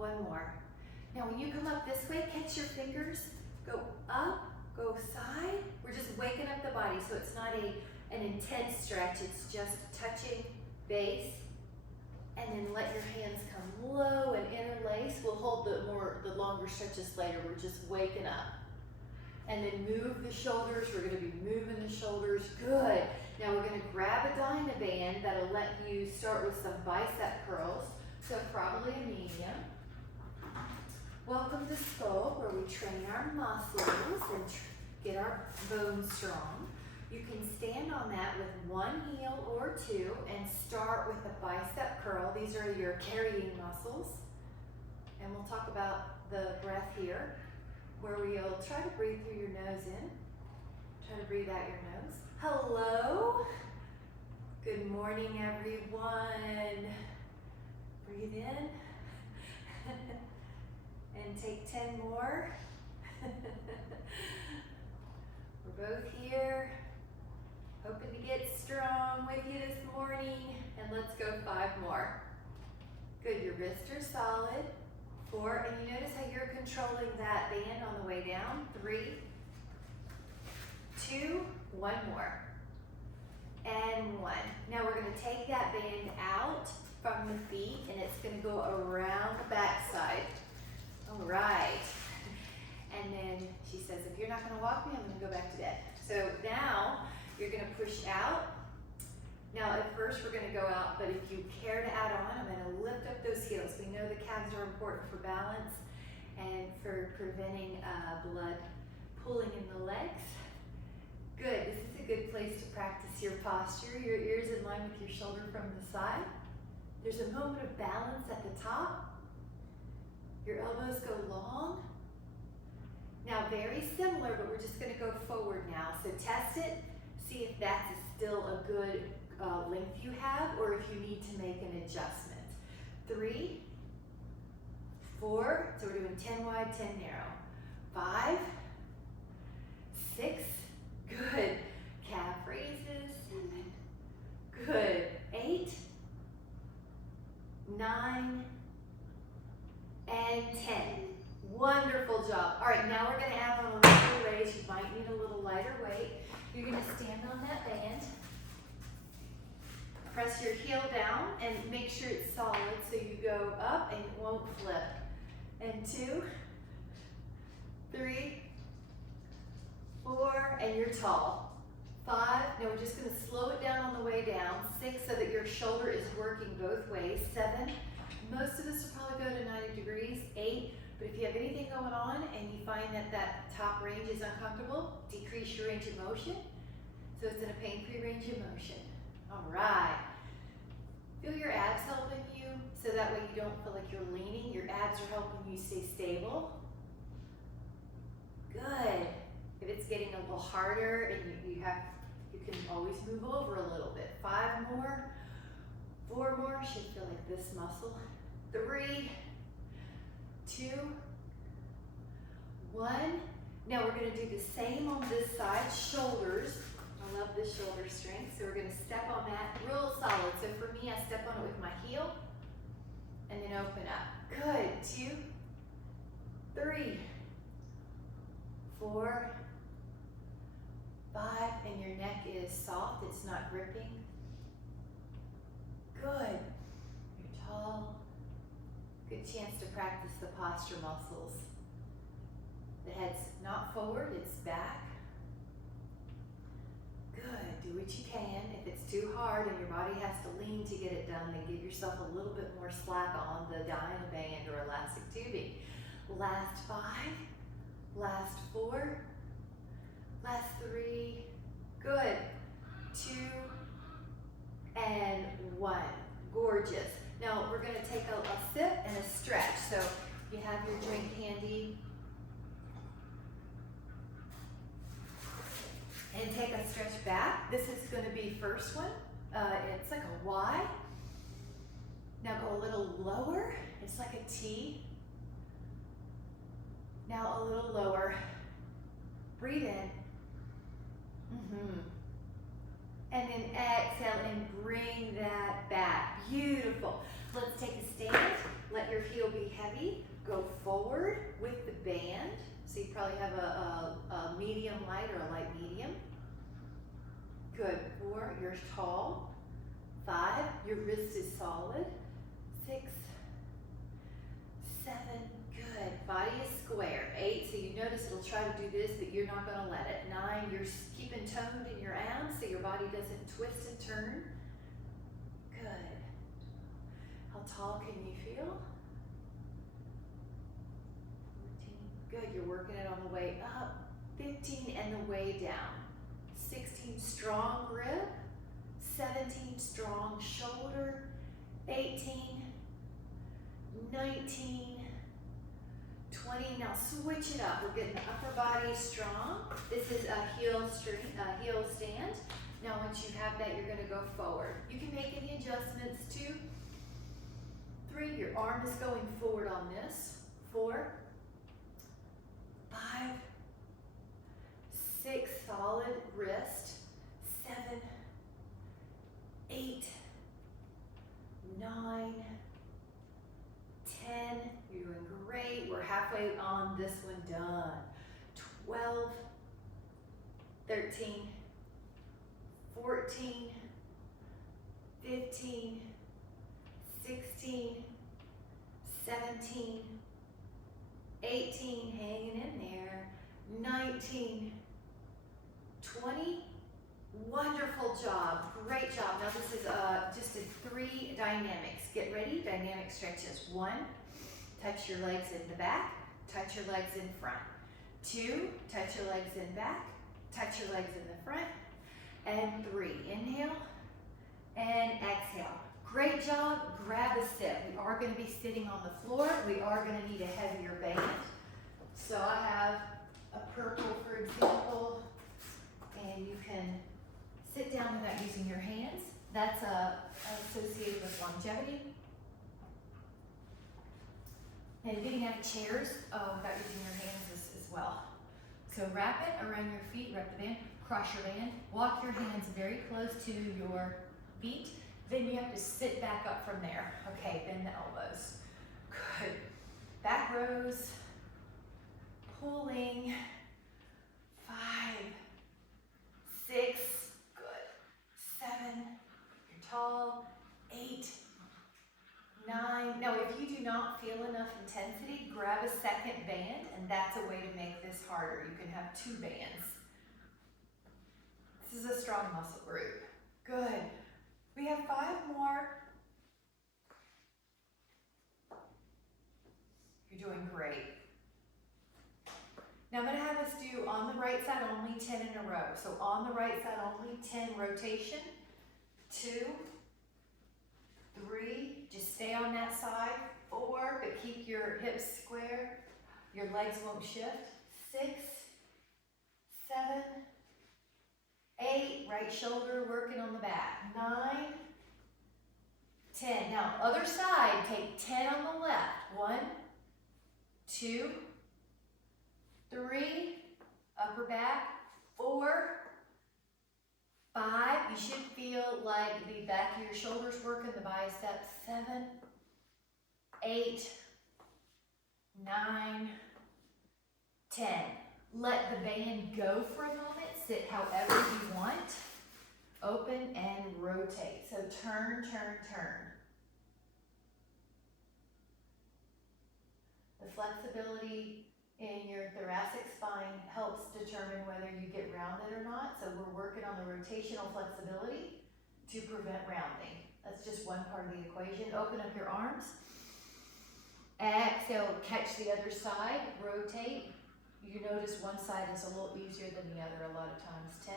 one more. Now when you come up this way, catch your fingers, go up, go side. We're just waking up the body, so it's not an intense stretch, it's just touching base. And then let your hands come low and interlace. We'll hold the longer stretches later. We're just waking up. And then move the shoulders. We're gonna be moving the shoulders. Good. Now we're gonna grab a dynaband that'll let you start with some bicep curls. So probably a medium. Welcome to Sculpt, where we train our muscles and get our bones strong. You can stand on that with one heel or two and start with a bicep curl. These are your carrying muscles. And we'll talk about the breath here, where we'll try to breathe through your nose in. Try to breathe out your nose. Hello. Good morning, everyone. Breathe in. And take 10 more. We're both here. Hoping to get strong with you this morning. And let's go 5 more. Good, your wrists are solid. 4, and you notice how you're controlling that band on the way down. 3, 2, 1 more. And 1. Now we're gonna take that band out from the feet and it's gonna go around the backside. All right. And then she says, if you're not gonna walk me, I'm gonna go back to bed. So now, you're gonna push out. Now at first we're gonna go out, but if you care to add on, I'm gonna lift up those heels. We know the calves are important for balance and for preventing blood pooling in the legs. Good, this is a good place to practice your posture. Your ears in line with your shoulder from the side. There's a moment of balance at the top. Your elbows go long. Now very similar, but we're just gonna go forward now. So test it. See if that's still a good length you have, or if you need to make an adjustment. 3, 4, so we're doing 10 wide, 10 narrow. 5, 6, good. Calf raises, 7, good. 8, 9, and 10. Wonderful job. All right, now we're gonna add on a little raise. You might need a little lighter weight. You're gonna stand on that band. Press your heel down and make sure it's solid so you go up and it won't flip. And 2, 3, 4, and you're tall. 5, now we're just gonna slow it down on the way down. 6, so that your shoulder is working both ways. 7, most of us will probably go to 90 degrees. 8, but if you have anything going on and you find that that top range is uncomfortable, decrease your range of motion. So it's in a pain-free range of motion. All right. Feel your abs helping you, so that way you don't feel like you're leaning. Your abs are helping you stay stable. Good. If it's getting a little harder and you can always move over a little bit. 5 more, 4 more, should feel like this muscle. 3, 2, 1. Now we're gonna do the same on this side, shoulders. I love this shoulder strength. So we're gonna step on that real solid. So for me, I step on it with my heel and then open up. Good, 2, 3, 4, 5, and your neck is soft, it's not gripping. Good, you're tall. Good chance to practice the posture muscles. The head's not forward, it's back. Good, do what you can. If it's too hard and your body has to lean to get it done, then give yourself a little bit more slack on the dynaband or elastic tubing. Last 5, last 4, last 3, good. 2, and 1, gorgeous. Now we're gonna take a sip and a stretch. So you have your drink handy. And take a stretch back. This is gonna be first one. It's like a Y. Now go a little lower. It's like a T. Now a little lower. Breathe in. And then exhale and bring that back. Beautiful. Let's take a stand. Let let your heel be heavy. Go forward with the band. So you probably have a medium light or a light medium. Good. 4, you're tall. 5, your wrist is solid. 6, 7, good. Body is square. 8, so you notice it'll try to do this, but you're not going to let it. 9, you're keeping toned in your abs so your body doesn't twist and turn. Good. How tall can you feel? 14, good. You're working it on the way up. 15, and the way down. 16, strong grip. 17, strong shoulder. 18, 19, 20. Now switch it up. We're getting the upper body strong. This is a heel stand. Now once you have that, you're going to go forward. You can make any adjustments. 2, 3, your arm is going forward on this. 4, 5, 6, solid wrist. 7, 8, 9, 10, you're doing great. We're halfway on this one done. 12, 13, 14, 15, 16, 17, 18, hanging in there, 19, 20, wonderful job, great job. Now this is just 3 dynamics. Get ready, dynamic stretches. 1, touch your legs in the back, touch your legs in front. 2, touch your legs in back, touch your legs in the front. And 3, inhale and exhale. Great job, grab a sit. We are going to be sitting on the floor. We are going to need a heavier band. So I have a purple, for example, and you can sit down without using your hands. That's associated with longevity. And getting out of chairs without using your hands as well. So wrap it around your feet, wrap the band, cross your band, walk your hands very close to your feet. Then you have to sit back up from there. Okay, bend the elbows. Good. Back rows, pulling. 5, 6, good. 7, you're tall. 8, 9. Now, if you do not feel enough intensity, grab a second band, and that's a way to make this harder. You can have 2 bands. This is a strong muscle group. Good. We have 5 more. You're doing great. Now I'm going to have us do on the right side only 10 in a row. So on the right side only 10 rotation. 2, 3, just stay on that side. 4, but keep your hips square. Your legs won't shift. 6, 7, 8, right shoulder working on the back. 9, 10. Now other side, take 10 on the left. 1, 2, 3, upper back. 4, 5, you should feel like the back of your shoulders working the biceps. 7, 8, 9, 10. Let the band go for a moment. Sit however you want. Open and rotate. So turn, turn, turn. The flexibility in your thoracic spine helps determine whether you get rounded or not. So we're working on the rotational flexibility to prevent rounding. That's just one part of the equation. Open up your arms. Exhale, catch the other side, rotate. You notice one side is a little easier than the other a lot of times. 10.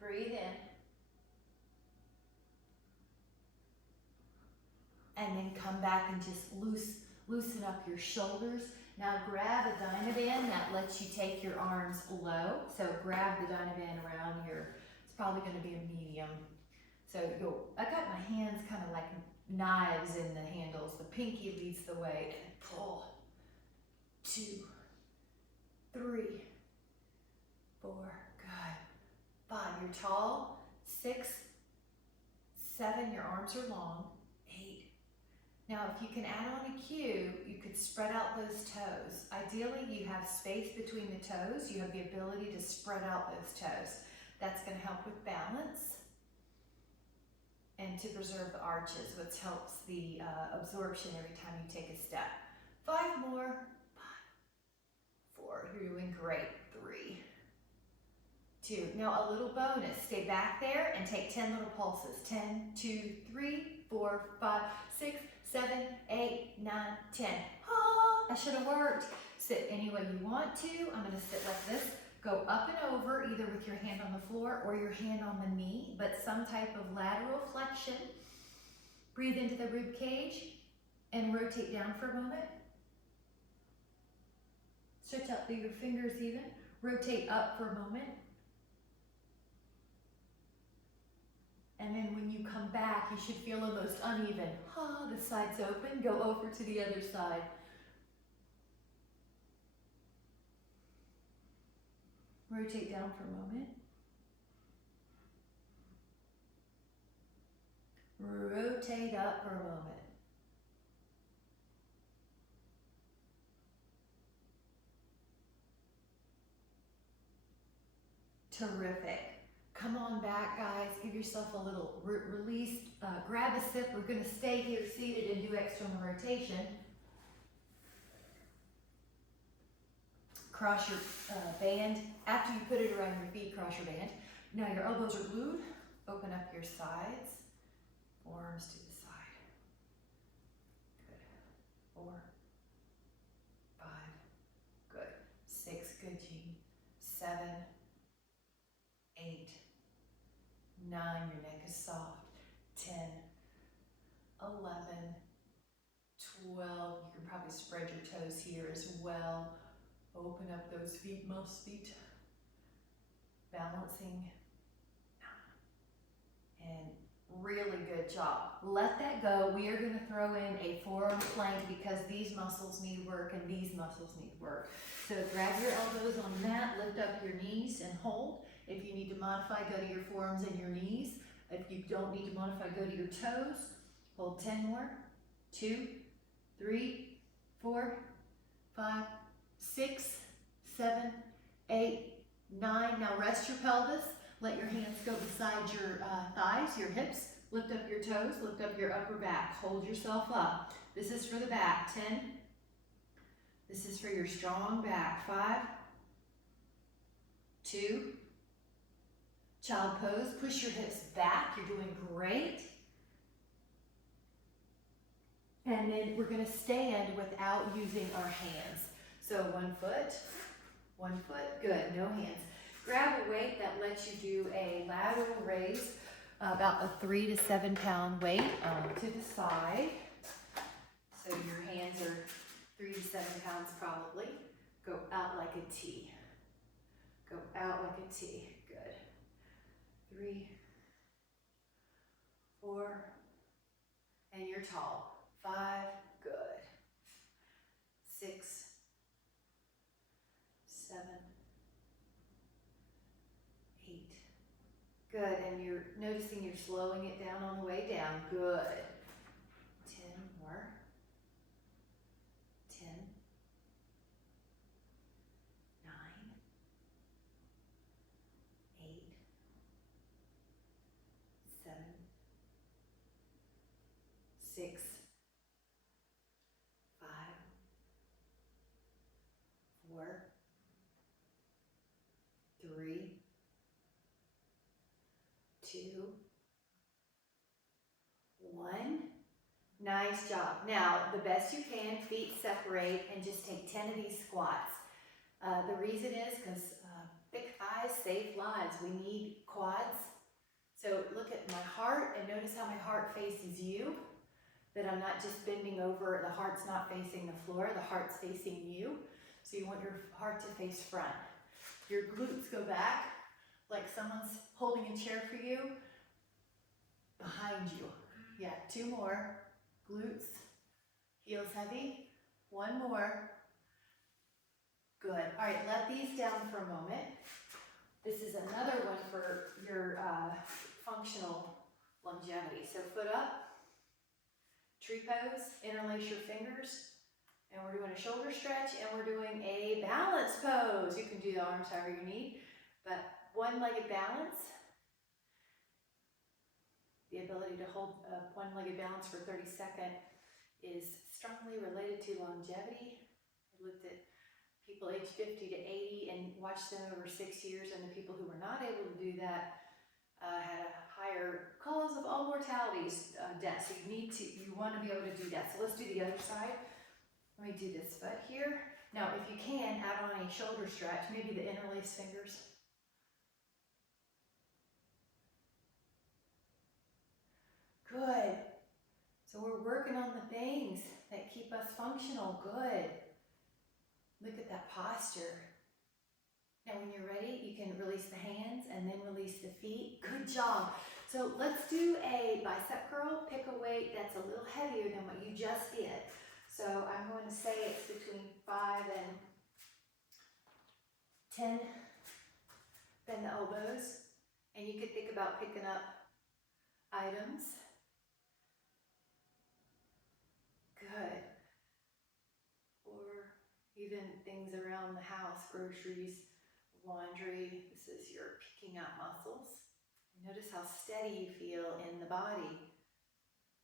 Breathe in. And then come back and just loosen up your shoulders. Now grab a dynaband that lets you take your arms low. So grab the dynaband around your, it's probably going to be a medium. So I got my hands kind of like knives in the handles. The pinky leads the way and pull. 2, 3, 4, good. 5, you're tall. 6, 7, your arms are long. 8. Now, if you can add on a cue, you could spread out those toes. Ideally, you have space between the toes. You have the ability to spread out those toes. That's going to help with balance and to preserve the arches, which helps the absorption every time you take a step. 5 more. 5, 4, you're doing great. 3, 2. Now a little bonus, stay back there and take 10 little pulses. 10, 2, 3, 4, 5, 6, 7, 8, 9, 10. Ah, that should have worked. Sit any way you want to. I'm gonna sit like this. Go up and over, either with your hand on the floor or your hand on the knee, but some type of lateral flexion. Breathe into the rib cage and rotate down for a moment. Stretch out through your fingers even. Rotate up for a moment. And then when you come back, you should feel almost uneven. Ah, the side's open, go over to the other side. Rotate down for a moment. Rotate up for a moment. Terrific. Come on back, guys. Give yourself a little release. Grab a sip. We're going to stay here seated and do external rotation. Cross your band. After you put it around your feet, cross your band. Now your elbows are glued. Open up your sides. Forearms to the side. Good. 4, 5. Good. 6. Good, Jean. 7, 8, 9. Your neck is soft. 10, 11, 12. You can probably spread your toes here as well. Open up those feet, mouse feet. Balancing. And really good job. Let that go. We are going to throw in a forearm plank because these muscles need work and these muscles need work. So grab your elbows on the mat, lift up your knees and hold. If you need to modify, go to your forearms and your knees. If you don't need to modify, go to your toes. Hold 10 more. 2, 3, 4, 5, 6, 7, 8, 9. Now rest your pelvis. Let your hands go beside your thighs, your hips. Lift up your toes, lift up your upper back. Hold yourself up. This is for the back. 10. This is for your strong back. 5, 2. Child pose. Push your hips back. You're doing great. And then we're going to stand without using our hands. So 1 foot, 1 foot. Good. No hands. Grab a weight that lets you do a lateral raise, about a 3 to 7 pound weight to the side. So your hands are 3 to 7 pounds probably. Go out like a T. Go out like a T. Good. 3, 4, and you're tall. 5, good. 6, 7, 8. Good, and you're noticing you're slowing it down on the way down. Good. 10 more. 10, 9, 8, 7, 6, 5, 4, 3, 2, 1. Nice job. Now, the best you can, feet separate, and just take 10 of these squats. The reason is because thick thighs save lives. We need quads. So look at my heart and notice how my heart faces you. That I'm not just bending over, the heart's not facing the floor, the heart's facing you. So you want your heart to face front. Your glutes go back like someone's holding a chair for you. Behind you. Yeah, 2 more. Glutes. Heels heavy. 1 more. Good. All right, let these down for a moment. This is another one for your functional longevity. So foot up, tree pose, interlace your fingers, and we're doing a shoulder stretch, and we're doing a balance pose. You can do the arms however you need, but one-legged balance. The ability to hold a one-legged balance for 30 seconds is strongly related to longevity. I looked at people aged 50 to 80 and watched them over 6 years, and the people who were not able to do that had a higher cause of all mortalities, death. So you want to be able to do that. So let's do the other side. Let me do this foot here. Now, if you can, add on a shoulder stretch, maybe the interlaced fingers. Good. So we're working on the things that keep us functional. Good. Look at that posture. Now when you're ready, you can release the hands and then release the feet. Good job. So let's do a bicep curl. Pick a weight that's a little heavier than what you just did. So I'm going to say it's between 5 and 10. Bend the elbows. And you could think about picking up items. Good. Or even things around the house, groceries, laundry. This is your picking up muscles. Notice how steady you feel in the body,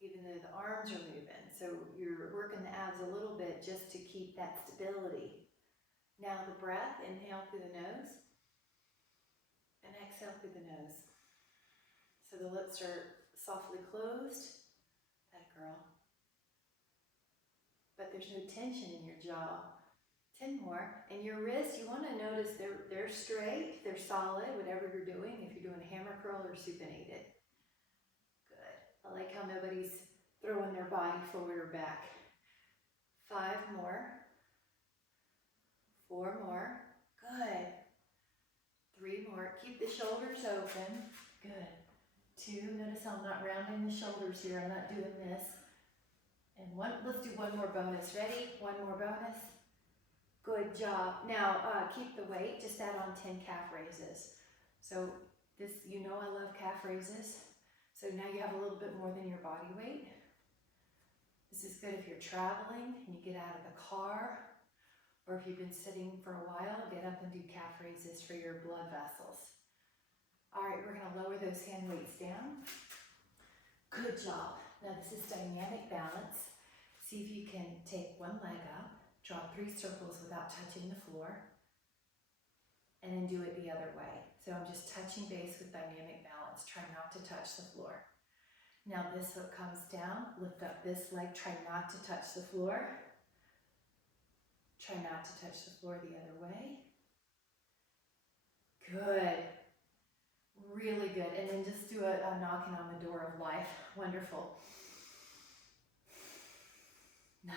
even though the arms are moving. So you're working the abs a little bit just to keep that stability. Now the breath, inhale through the nose and exhale through the nose. So the lips are softly closed. That girl. But there's no tension in your jaw. 10 more. And your wrists, you want to notice they're straight, they're solid, whatever you're doing. If you're doing a hammer curl or supinated. Good. I like how nobody's throwing their body forward or back. 5 more. 4 more. Good. 3 more. Keep the shoulders open. Good. 2. Notice how I'm not rounding the shoulders here. I'm not doing this. And 1. Let's do 1 more bonus. Ready? 1 more bonus. Good job. Now keep the weight. Just add on 10 calf raises. So this, you know I love calf raises. So now you have a little bit more than your body weight. This is good if you're traveling and you get out of the car, or if you've been sitting for a while, get up and do calf raises for your blood vessels. All right, we're going to lower those hand weights down. Good job. Now this is dynamic balance. See if you can take one leg up, draw 3 circles without touching the floor, and then do it the other way. So I'm just touching base with dynamic balance. Try not to touch the floor. Now this foot comes down, lift up this leg, try not to touch the floor. Try not to touch the floor the other way. Good. Really good. And then just do a knocking on the door of life. Wonderful. Nice.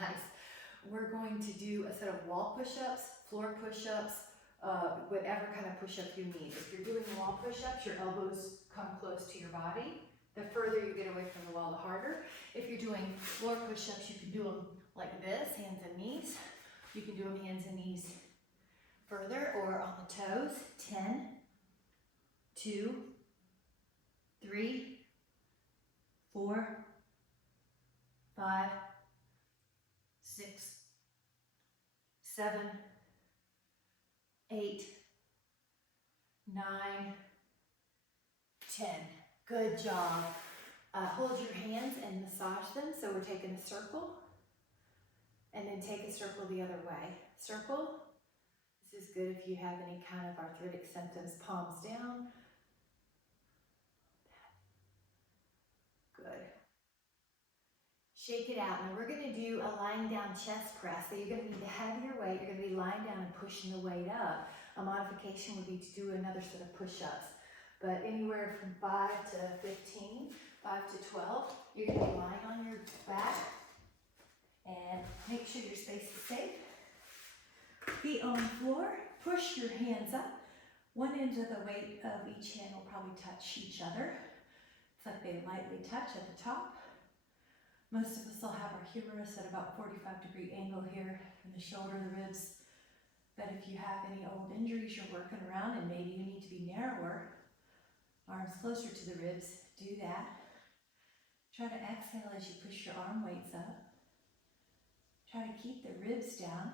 We're going to do a set of wall push-ups, floor push-ups, whatever kind of push-up you need. If you're doing wall push-ups, your elbows come close to your body. The further you get away from the wall, the harder. If you're doing floor push-ups, you can do them like this, hands and knees. You can do them hands and knees further or on the toes. 10, 2, 3, 4, 5, 6, 7, 8, 9, 10. Good job. Hold your hands and massage them. So we're taking a circle and then take a circle the other way. Circle. This is good if you have any kind of arthritic symptoms. Palms down. Good. Shake it out. Now we're going to do a lying down chest press. So you're going to need to have your weight. You're going to be lying down and pushing the weight up. A modification would be to do another set of push-ups. But anywhere from 5 to 15, 5 to 12, you're going to be lying on your back. And make sure your space is safe. Feet on the floor. Push your hands up. One end of the weight of each hand will probably touch each other. It's like they lightly touch at the top. Most of us will have our humerus at about 45-degree angle here from the shoulder, the ribs, But if you have any old injuries you're working around and maybe you need to be narrower, arms closer to the ribs, do that. Try to exhale as you push your arm weights up. Try to keep the ribs down.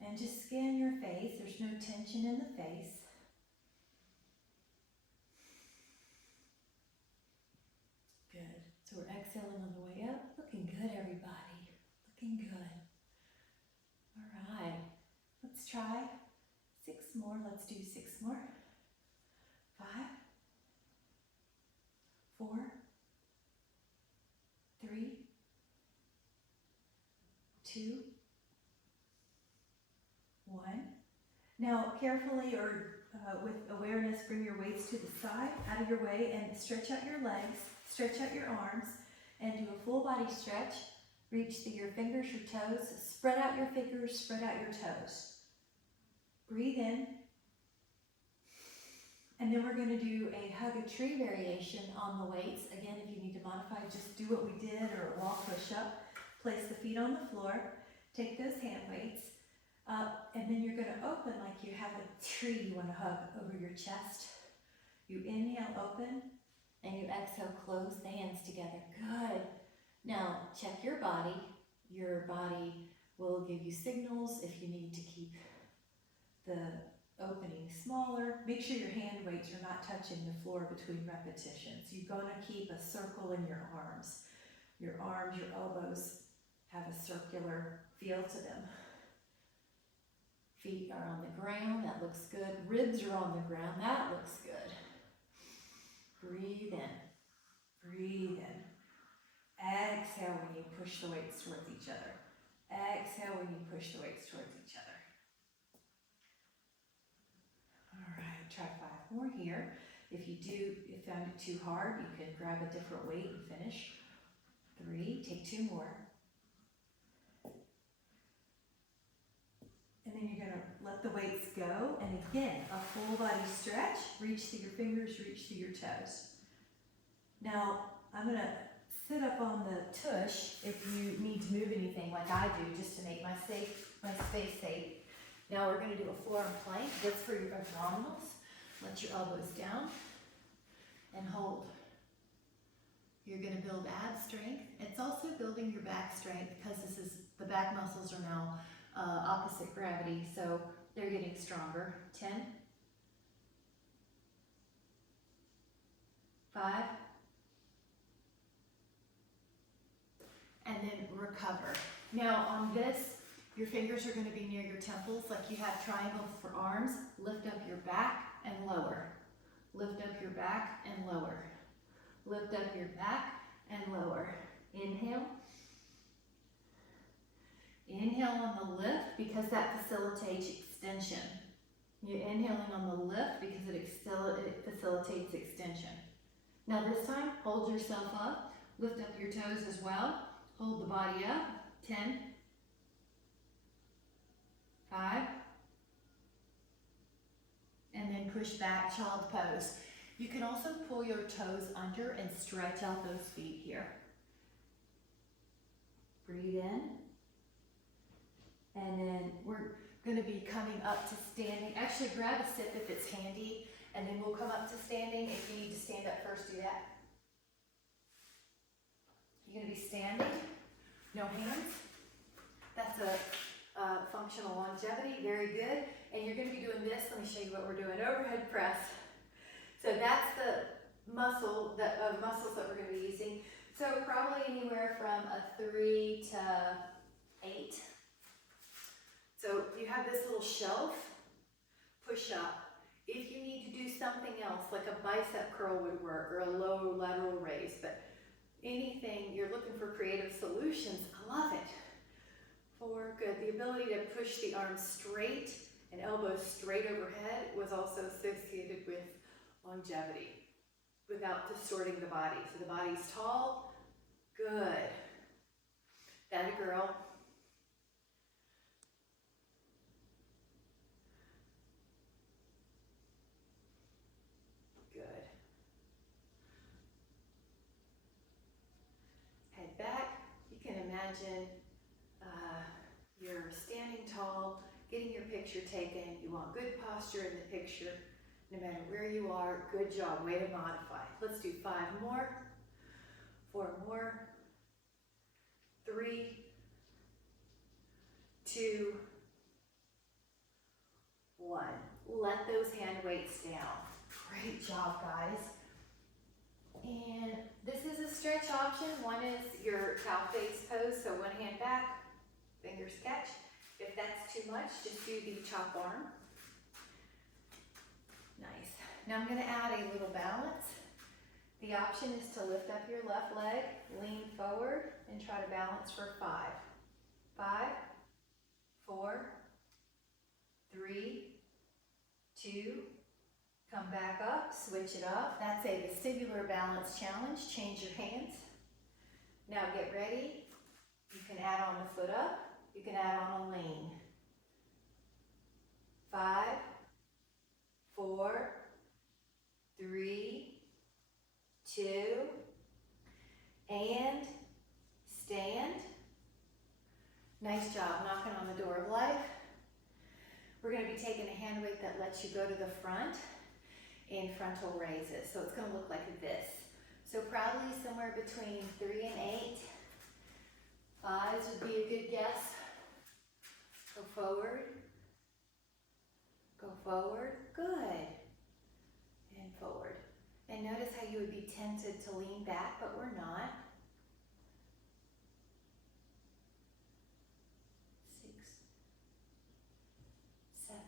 And just scan your face. There's no tension in the face. Good. So we're exhaling on the way up. Looking good, everybody. Looking good. All right. Let's try 6 more. Let's do 6 more. 5, 4, 3, 2, 1. Now, carefully or with awareness, bring your weights to the side, out of your way, and stretch out your legs, stretch out your arms, and do a full body stretch. Reach your fingers, your toes, spread out your fingers, spread out your toes. Breathe in. And then we're going to do a hug a tree variation on the weights. Again, if you need to modify, just do what we did, or a wall push-up. Place the feet on the floor. Take those hand weights up, and then you're going to open like you have a tree you want to hug over your chest. You inhale, open, and you exhale, close the hands together. Good. Now, check your body. Your body will give you signals if you need to keep the opening smaller. Make sure your hand weights are not touching the floor between repetitions. You're going to keep a circle in your arms. Your arms, your elbows have a circular feel to them. Feet are on the ground, that looks good. Ribs are on the ground, that looks good. Breathe in, breathe in. Exhale when you push the weights towards each other. Exhale when you push the weights towards each other. All right, try 5 more here. If you found it too hard, you can grab a different weight and finish. 3, take 2 more. And then you're gonna let the weights go. And again, a full body stretch. Reach through your fingers, reach through your toes. Now, I'm gonna sit up on the tush if you need to move anything like I do, just to make my space safe. Now we're gonna do a forearm plank. That's for your abdominals. Let your elbows down and hold. You're gonna build ab strength. It's also building your back strength because the back muscles are now opposite gravity, so they're getting stronger. 10, 5, and then recover. Now on this, your fingers are going to be near your temples like you have triangles for arms. Lift up your back and lower. Lift up your back and lower. Lift up your back and lower. Inhale. Inhale on the lift because that facilitates extension. You're inhaling on the lift because it facilitates extension. Now this time, hold yourself up. Lift up your toes as well. Hold the body up. 10, 5, and then push back, child pose. You can also pull your toes under and stretch out those feet here. Breathe in. And then we're going to be coming up to standing. Actually, grab a sip if it's handy, and then we'll come up to standing. If you need to stand up first, do that. You're going to be standing, no hands. That's a functional longevity, very good. And you're going to be doing this. Let me show you what we're doing. Overhead press. So that's the muscles that we're going to be using. So probably anywhere from a 3 to 8. So you have this little shelf, push up. If you need to do something else, like a bicep curl would work, or a low lateral raise, but anything, you're looking for creative solutions, I love it. 4, good. The ability to push the arms straight and elbows straight overhead was also associated with longevity without distorting the body. So the body's tall, good. That a girl. Good. Head back. You can imagine You're standing tall, getting your picture taken. You want good posture in the picture. No matter where you are, good job, way to modify. Let's do 5 more, 4 more, 3, 2, 1. Let those hand weights down. Great job, guys. And this is a stretch option. One is your cow face pose, so one hand back, fingers catch. If that's too much, just do the chop arm. Nice. Now I'm going to add a little balance. The option is to lift up your left leg, lean forward, and try to balance for 5. 5, 4, 3, 2, come back up, switch it up. That's a vestibular balance challenge. Change your hands. Now get ready. You can add on the foot up. You can add on a lean. 5, 4, 3, 2, and stand. Nice job knocking on the door of life. We're going to be taking a hand weight that lets you go to the front in frontal raises. So it's going to look like this. So probably somewhere between 3 and 8. 5s would be a good guess. Go forward. Go forward. Good. And forward. And notice how you would be tempted to lean back, but we're not. 6, 7,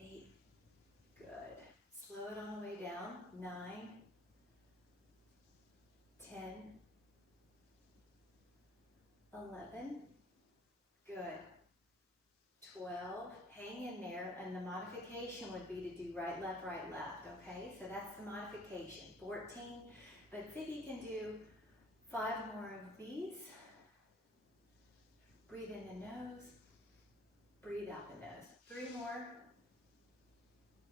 8. Good. Slow it on the way down. 9, 10, 11. Good. 12. Hang in there, and the modification would be to do right, left, okay? So that's the modification. 14. But see if you can do 5 more of these. Breathe in the nose. Breathe out the nose. 3 more.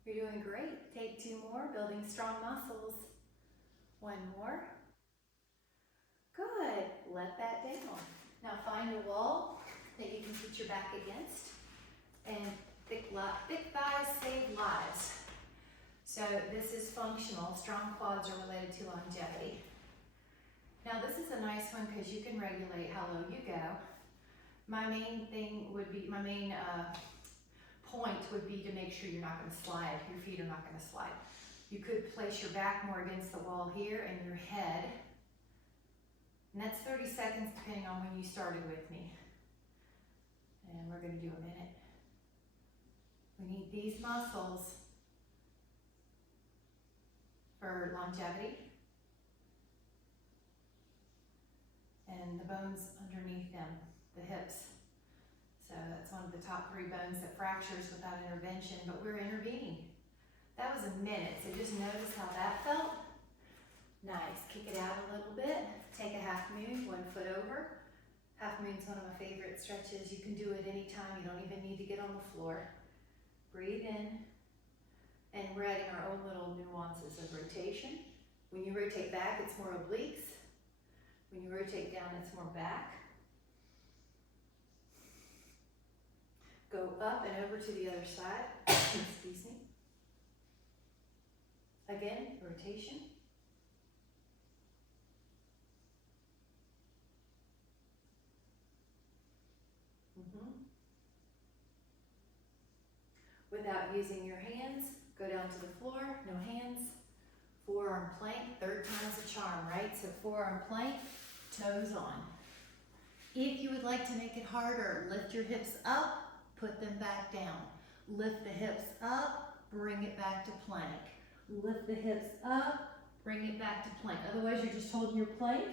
You're doing great. Take 2 more, building strong muscles. 1 more. Good. Let that down. Now find a wall that you can put your back against. And thick thighs save lives. So this is functional. Strong quads are related to longevity. Now this is a nice one because you can regulate how low you go. My main thing would be, my main point would be to make sure you're not going to slide. Your feet are not going to slide. You could place your back more against the wall here and your head. And that's 30 seconds depending on when you started with me. And we're going to do a minute. We need these muscles for longevity. And the bones underneath them, the hips. So that's one of the top 3 bones that fractures without intervention, but we're intervening. That was a minute, so just notice how that felt. Nice, kick it out a little bit. Take a half moon, 1 foot over. Half moon's one of my favorite stretches. You can do it anytime, you don't even need to get on the floor. Breathe in, and we're adding our own little nuances of rotation. When you rotate back, it's more obliques. When you rotate down, it's more back. Go up and over to the other side. Excuse me. Again, rotation. Without using your hands, go down to the floor, no hands. Forearm plank, 3rd time's a charm, right? So forearm plank, toes on. If you would like to make it harder, lift your hips up, put them back down. Lift the hips up, bring it back to plank. Lift the hips up, bring it back to plank. Otherwise, you're just holding your plank.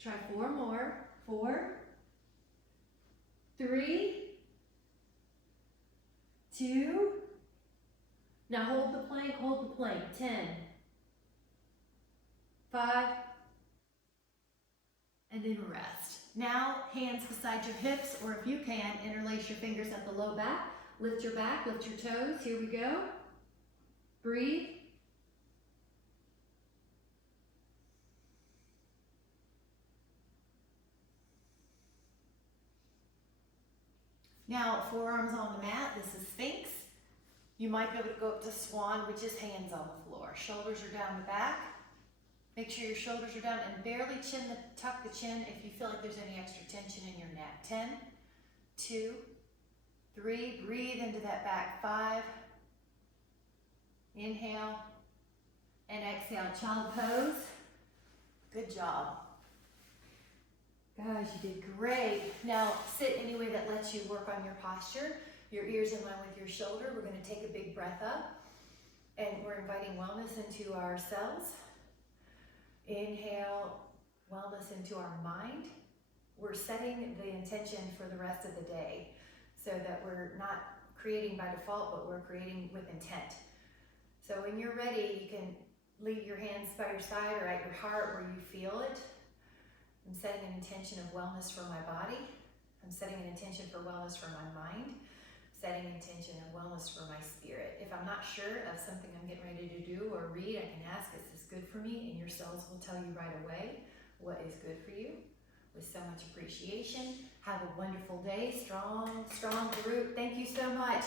Try 4 more. 4, 3, 2. Now hold the plank, hold the plank. 10, 5, and then rest. Now, hands beside your hips, or if you can, interlace your fingers at the low back. Lift your back, lift your toes. Here we go. Breathe. Now, forearms on the mat, this is Sphinx. You might be able to go up to Swan with just hands on the floor. Shoulders are down the back. Make sure your shoulders are down and barely tuck the chin if you feel like there's any extra tension in your neck. 10, 2, 3, breathe into that back. 5, inhale, and exhale, child pose. Good job. Guys, you did great. Now, sit any way that lets you work on your posture. Your ears in line with your shoulder. We're gonna take a big breath up, and we're inviting wellness into ourselves. Inhale, wellness into our mind. We're setting the intention for the rest of the day so that we're not creating by default, but we're creating with intent. So when you're ready, you can leave your hands by your side or at your heart where you feel it. I'm setting an intention of wellness for my body. I'm setting an intention for wellness for my mind. Setting an intention of wellness for my spirit. If I'm not sure of something I'm getting ready to do or read, I can ask, is this good for me? And your cells will tell you right away what is good for you. With so much appreciation. Have a wonderful day. Strong, strong group. Thank you so much.